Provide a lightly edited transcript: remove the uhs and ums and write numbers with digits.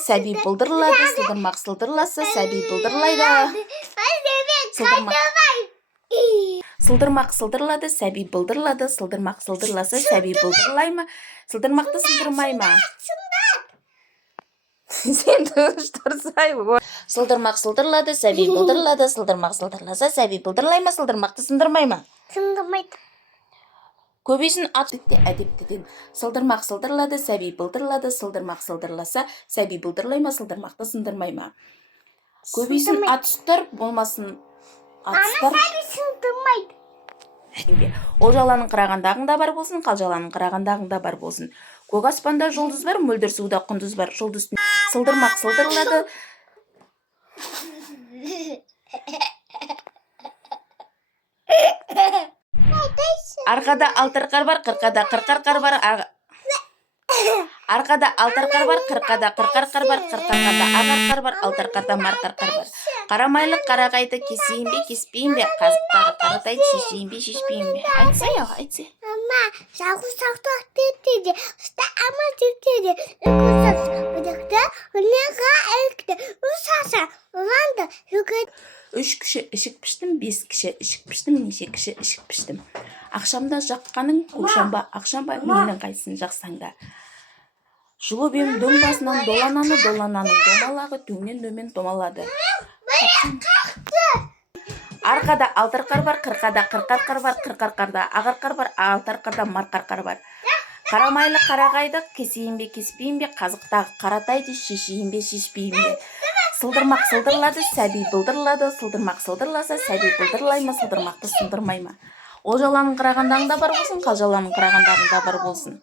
Сәби бұлдырлады, сылдырмақ сылдырласа, сәби бұлдырлайды. Сылдырмақ сылдырлады, сәби бұлдырлады, сылдырмақ сылдырласа, сәби бұлдырлай ма? Сылдырмақты сылдырмай ма? Сен дұрыс тұрсай. Сылдырмақ сылдырлады, сәби бұлдырлады, сылдырмақ сылдырласа, сәби бұлдырлай ма? Сылдырмақты сындырмай ма? Сындырмайды. Көбесін атты әдептеден. Сылдырмақ сылдырлады, сәби бұлдырлады, сылдырмақ сылдырласа, сәби бұлдырлай ма? Сылдырмақты сындырмай ма? Көбесін атыстыр, болмасын атыстыр. Ана сәби сындырмайды. Ол жаланың қырағандағында бар болсын, қал жаланың қырағандағында бар болсын. Көк аспанда жұлдыз бар, мөлдір суда құндыз бар. Жұлдыз сылдырмақ сылдырлады. Арқада алтыр қар бар, қырқада қырқар қар бар. Арқада алтыр қар бар, қырқада қырқар қар бар, қырқарқада ағар қар бар, алтыр қарда марқар қар бар. Қарамайлы қарағайды кесейін бе, кеспейін бе, қазықтағы қаратайды шешейін бе, шешпейін бе. Айтса яғы, айтса. Мама, сақты деді, ұста ама деді, үкісіз бұдақты, ұнеға әлікті, ұсаса, ұланды, үкіт. 3 кіші ішік піштім, 5 кіші ішік піштім, неше кіші ішік піштім. Ақшамда жаққаның, көкшамба, ақшамба, менің қайсын жақсаңда. Жұлып ем дөң басынан долананы, долананың домалағы төңнен дөмен домалады. Арқада алтыр қар бар, қырқада қырқар қар бар, қырқар қарда ағар қар бар, алтыр қарда марқар қар бар. Қарамайлы қарағайды кесейін бе, кеспейін бе, қазықтағы қаратайды шешейін бе, шешпейін бе. Сылдырмақ сылдырлады, сәби бұлдырлады, сылдырмақ сылдырласа, сәби бұлдырлай ма, сылдырмақты сындырмай ма? Ол жаланың қырағандағында бар болсын, қал жаланың қырағандағында бар болсын.